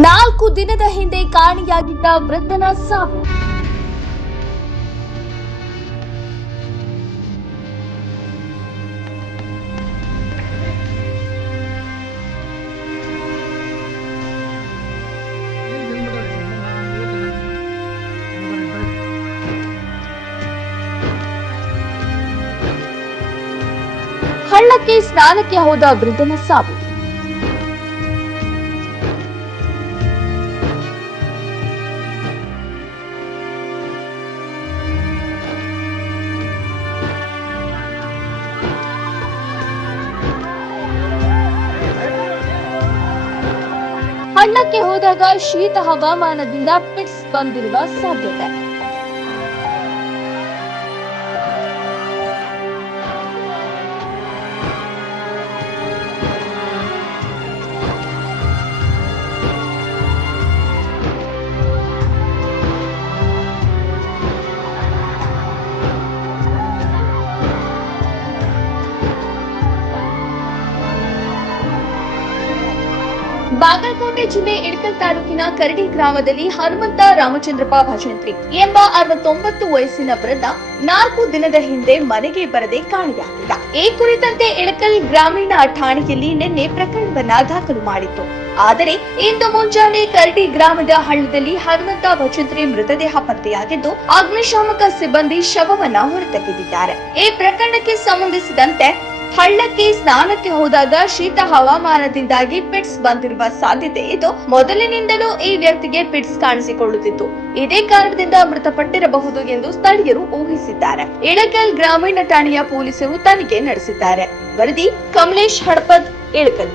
4 ದಿನದ ಹಿಂದೆ ಕಾಣೆಯಾಗಿದ್ದ ವೃದ್ಧನ ಸಾವು. ಹಳ್ಳಕ್ಕೆ ಸ್ನಾನಕ್ಕೆ ಹೋದ ವೃದ್ಧನ ಸಾವು. ಹಳ್ಳಕ್ಕೆ ಹೋದಾಗ ಶೀತ ಹವಾಮಾನದಿಂದ ಪಿಟ್ಸ್ ಬಂದಿರುವ ಸಾಧ್ಯತೆ. ಬಾಗಲಕೋಟೆ ಜಿಲ್ಲೆ ಇಳಕಲ್ ತಾಲೂಕಿನ ಕರಡಿ ಗ್ರಾಮದಲ್ಲಿ ಹನುಮಂತ ರಾಮಚಂದ್ರಪ್ಪ ಭಜಂತ್ರಿ ಎಂಬ 69 ವಯಸ್ಸಿನ ವೃದ್ಧ 4 ದಿನದ ಹಿಂದೆ ಮನೆಗೆ ಬರದೆ ಕಾಣೆಯಾಗಿದ್ದ. ಈ ಕುರಿತಂತೆ ಇಳಕಲ್ ಗ್ರಾಮೀಣ ಠಾಣೆಯಲ್ಲಿ ನಿನ್ನೆ ಪ್ರಕರಣವನ್ನ ದಾಖಲು ಮಾಡಿತ್ತು. ಆದರೆ ಇಂದು ಮುಂಜಾನೆ ಕರಡಿ ಗ್ರಾಮದ ಹಳ್ಳದಲ್ಲಿ ಹನುಮಂತ ಭಜಂತ್ರಿ ಮೃತದೇಹ ಪತ್ತೆಯಾಗಿದ್ದು, ಅಗ್ನಿಶಾಮಕ ಸಿಬ್ಬಂದಿ ಶವವನ್ನ ಹೊರತೆಗೆದಿದ್ದಾರೆ. ಈ ಪ್ರಕರಣಕ್ಕೆ ಸಂಬಂಧಿಸಿದಂತೆ ಹಳ್ಳಕ್ಕೆ ಸ್ನಾನಕ್ಕೆ ಹೋದಾಗ ಶೀತ ಹವಾಮಾನದಿಂದಾಗಿ ಪಿಟ್ಸ್ ಬಂದಿರುವ ಸಾಧ್ಯತೆ ಇದ್ದು, ಮೊದಲಿನಿಂದಲೂ ಈ ವ್ಯಕ್ತಿಗೆ ಪಿಟ್ಸ್ ಕಾಣಿಸಿಕೊಳ್ಳುತ್ತಿತ್ತು. ಇದೇ ಕಾರಣದಿಂದ ಮೃತಪಟ್ಟಿರಬಹುದು ಎಂದು ಸ್ಥಳೀಯರು ಊಹಿಸಿದ್ದಾರೆ. ಇಳಕಲ್ ಗ್ರಾಮೀಣ ಠಾಣೆಯ ಪೊಲೀಸರು ತನಿಖೆ ನಡೆಸಿದ್ದಾರೆ. ವರದಿ ಕಮಲೇಶ್ ಹಡಪದ್, ಇಳಕಲ್.